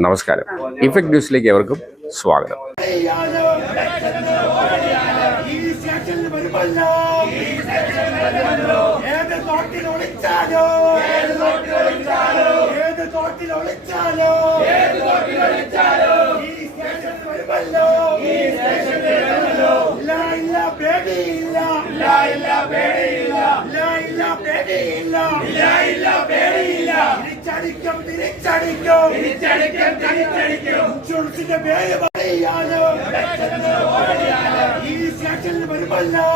നമസ്കാരം. ഇഫക്ട് ന്യൂസിലേക്ക് എവർക്കും സ്വാഗതം. പേടിയില്ല. പേടിയില്ല. പേടിയില്ല പേടിയില്ല. തിരിച്ചടിക്കും തിരിച്ചടിക്കും. തിരിച്ചടിക്കും തിരിച്ചടിക്കും. ചുളിച്ചിന്റെ പേര് പറയാലോ ഈ സെക്ഷനിൽ വരുമല്ലോ.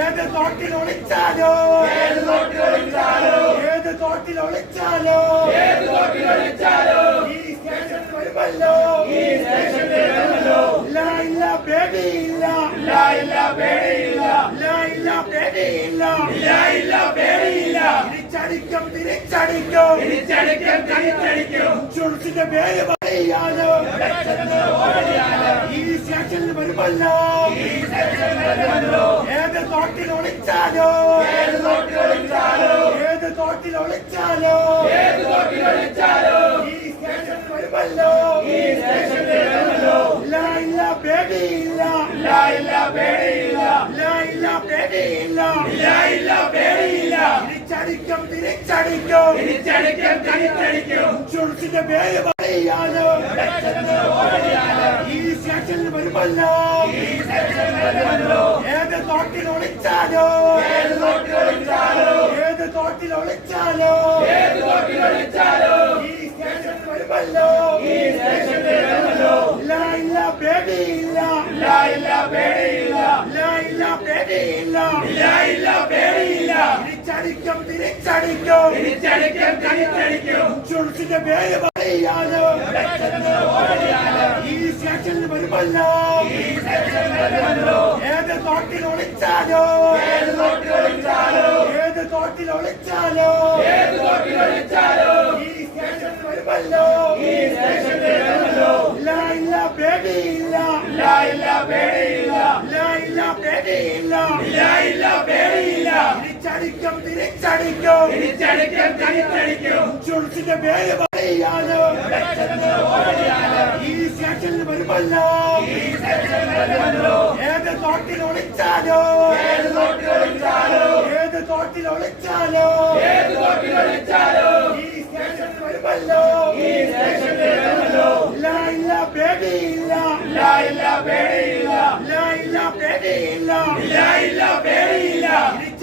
ഏത് തോട്ടിൽ ഒളിച്ചാലോ. ഏത് തോട്ടിൽ ഒളിച്ചാലോ. ഏത് തോട്ടിൽ ഒളിച്ചാലോ. ഏത് തോട്ടിൽ ഒളിച്ചാലോ. ഈ സ്റ്റേഷനിൽ വരുമല്ലോ. ഈ സ്റ്റേഷനിൽ വരുമല്ലോ. ഇല്ല ഇല്ല പേടിയില്ല. ഇല്ല ഇല്ല പേടിയില്ല. ഇല്ല ഇല്ല പേടിയില്ല. ഇല്ല തിരിച്ചടിക്കും. തിരിച്ചടിക്കും തിരിച്ചടിക്കും. ചുളിച്ചിന്റെ പേര് പറയാണ് ഈ സെക്ഷനിൽ വരുമല്ലോ. ഏത് തോട്ടിൽ ഒളിച്ചാലോ? ഏത് തോട്ടിൽ ഒളിച്ചാലോ? ഏത് തോട്ടിൽ ഒളിച്ചാലോ? ഏത് തോട്ടിൽ ഒളിച്ചാലോ? ഈ സ്റ്റേഷനിൽ വരുമല്ലോ. ഈ സ്റ്റേഷനിൽ വരുമല്ലോ ഇല്ല ഇല്ല പേടിയില്ല ഇല്ല ഇല്ല പേടിയില്ല ഇല്ല ഇല്ല പേടിയില്ല ഇല്ല ഇല്ല പേടിയില്ല തിരിച്ചടിക്കും തിരിച്ചടിക്കും. തിരിച്ചടിക്കും തിരിച്ചടിക്കും. ചുളിച്ചിന്റെ പേര് പറയാലോ ഈ സെക്ഷനിൽ വരുമല്ലോ. ഏത് തോട്ടിൽ ഒളിച്ചാലോ? ഏത് തോട്ടിൽ ഒളിച്ചാലോ? ഏത് തോട്ടിൽ ഒളിച്ചാലോ? ഏത് തോട്ടിൽ ഒളിച്ചാലോ? ഈ സ്റ്റേഷനിൽ വരുമല്ലോ. ഈ സ്റ്റേഷനിൽ വരുമല്ലോ. ഇല്ല ഇല്ല പേടിയില്ല. ഇല്ല ഇല്ല പേടിയില്ല. ഇല്ല ഇല്ല പേടിയില്ല. ഇല്ല ഇല്ല പേടിയില്ല തിരിച്ചടിക്കും തിരിച്ചടിക്കും. തിരിച്ചടിക്കും തിരിച്ചടിക്കും. ചുളിച്ചിന്റെ പേര് പറയാലോ ഈ സെക്ഷനിൽ വരുമല്ലോ. ഏത് തോട്ടിൽ ഒളിച്ചാലോ? ഏത് തോട്ടിൽ ഒളിച്ചാലോ? ഏത് തോട്ടിൽ ഒളിച്ചാലോ ഏത് തോട്ടിൽ ഒളിച്ചാലോ ഈ സ്റ്റേഷനിൽ വരുമല്ലോ ഈ സ്റ്റേഷനിൽ വരുമല്ലോ. ഇല്ല ഇല്ല പേടിയില്ല. ഇല്ല ഇല്ല പേടിയില്ല. ഇല്ല ഇല്ല പേടിയില്ല. ഇല്ല ഇല്ല പേടിയില്ല. തിരിച്ചടിക്കും തിരിച്ചടിക്കും. തിരിച്ചടിക്കും തിരിച്ചടിക്കും. ചുളിച്ചിന്റെ പേര് പറയാലോ ഈ സെക്ഷനിൽ വരുമല്ലോ. ഏത് തോട്ടിൽ ഒളിച്ചാലോ? ഏത് തോട്ടിൽ ഒളിച്ചാലോ? ഏത് തോട്ടിൽ ഒളിച്ചാലോ? ഏത് തോട്ടിൽ ഒളിച്ചാലോ? ഈ സ്റ്റേഷനിൽ വരുമല്ലോ. ഈ സ്റ്റേഷനിൽ വരുമല്ലോ. ഇല്ല ഇല്ല പേടിയില്ല. ഇല്ല ഇല്ല പേടിയില്ല. ഇല്ല ഇല്ല പേടിയില്ല. ഇല്ല ഇല്ല പേടിയില്ല തിരിച്ചടിക്കും തിരിച്ചടിക്കും തിരിച്ചടിക്കും തിരിച്ചടിക്കും ചുളിച്ചിന്റെ പേര്